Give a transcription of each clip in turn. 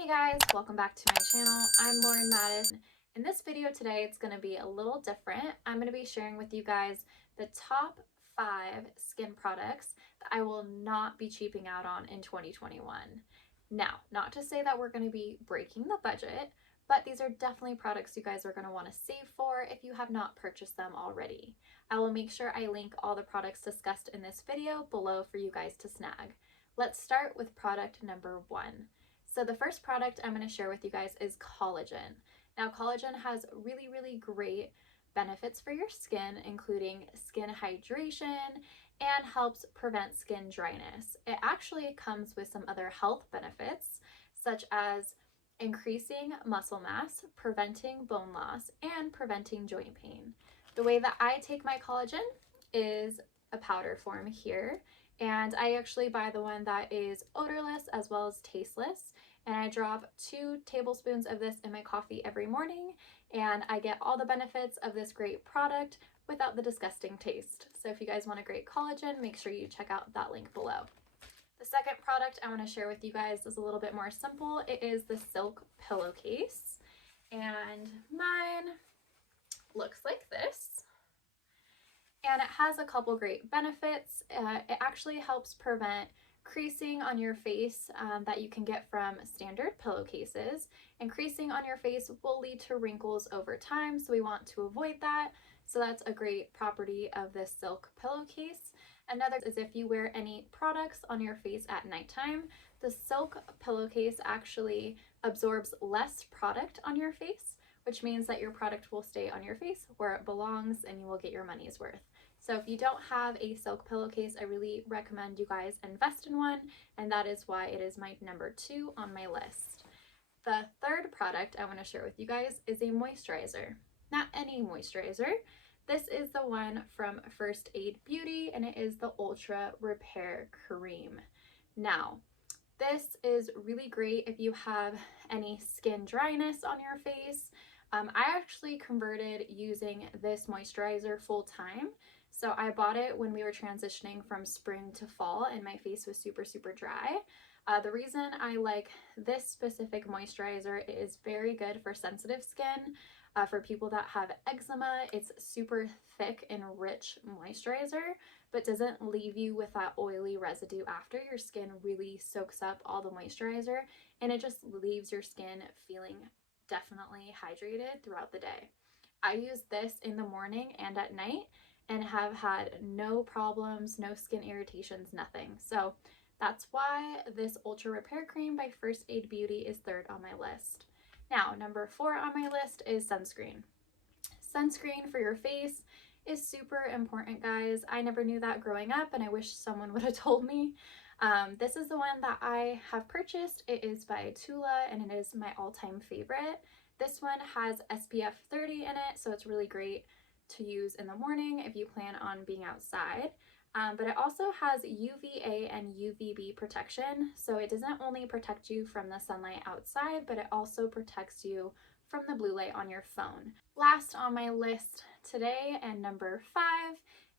Hey guys, welcome back to my channel. I'm Lauren Mattis. In this video today, it's going to be a little different. I'm going to be sharing with you guys the top 5 skin products that I will not be cheaping out on in 2021. Now, not to say that we're going to be breaking the budget, but these are definitely products you guys are going to want to save for if you have not purchased them already. I will make sure I link all the products discussed in this video below for you guys to snag. Let's start with product number 1. So the first product I'm going to share with you guys is collagen. Now, collagen has really great benefits for your skin, including skin hydration and helps prevent skin dryness. It actually comes with some other health benefits, such as increasing muscle mass, preventing bone loss, and preventing joint pain. The way that I take my collagen is a powder form here, and I actually buy the one that is odorless as well as tasteless, and I drop 2 tablespoons of this in my coffee every morning, and I get all the benefits of this great product without the disgusting taste. So if you guys want a great collagen, make sure you check out that link below. The second product I want to share with you guys is a little bit more simple. It is the Silk Pillowcase, and mine looks like this. And it has a couple great benefits. It actually helps prevent creasing on your face that you can get from standard pillowcases. And creasing on your face will lead to wrinkles over time, so we want to avoid that. So that's a great property of this Silk Pillowcase. Another is if you wear any products on your face at nighttime, the Silk Pillowcase actually absorbs less product on your face, which means that your product will stay on your face where it belongs and you will get your money's worth. So if you don't have a Silk Pillowcase, I really recommend you guys invest in one, and that is why it is my number 2 on my list. The third product I want to share with you guys is a moisturizer. Not any moisturizer. This is the one from First Aid Beauty, and it is the Ultra Repair Cream. Now, this is really great if you have any skin dryness on your face. I actually converted using this moisturizer full time. So I bought it when we were transitioning from spring to fall and my face was super dry. The reason I like this specific moisturizer, it is very good for sensitive skin. For people that have eczema, it's super thick and rich moisturizer, but doesn't leave you with that oily residue after. Your skin really soaks up all the moisturizer and it just leaves your skin feeling definitely hydrated throughout the day. I use this in the morning and at night and have had no problems, no skin irritations, nothing. So that's why this Ultra Repair Cream by First Aid Beauty is 3rd on my list. Now, number 4 on my list is sunscreen. Sunscreen for your face is super important, guys. I never knew that growing up, and I wish someone would have told me. This is the one that I have purchased. It is by Tula, and it is my all-time favorite. This one has SPF 30 in it, so it's really great to use in the morning if you plan on being outside. But it also has UVA and UVB protection, so it doesn't only protect you from the sunlight outside, but it also protects you from the blue light on your phone. Last on my list today, and number 5,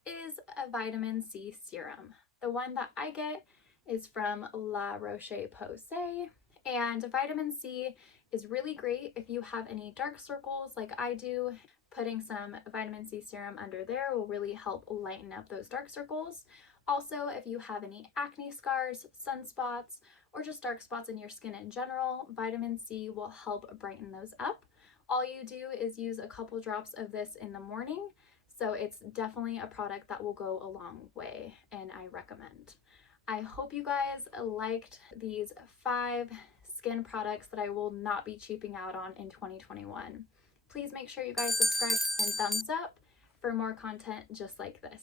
is a vitamin C serum. The one that I get is from La Roche Posay, and vitamin C is really great if you have any dark circles like I do. Putting some vitamin C serum under there will really help lighten up those dark circles. Also, if you have any acne scars, sunspots, or just dark spots in your skin in general, vitamin C will help brighten those up. All you do is use a couple drops of this in the morning, so it's definitely a product that will go a long way, and I recommend. I hope you guys liked these 5 skin products that I will not be cheaping out on in 2021. Please make sure you guys subscribe and thumbs up for more content just like this.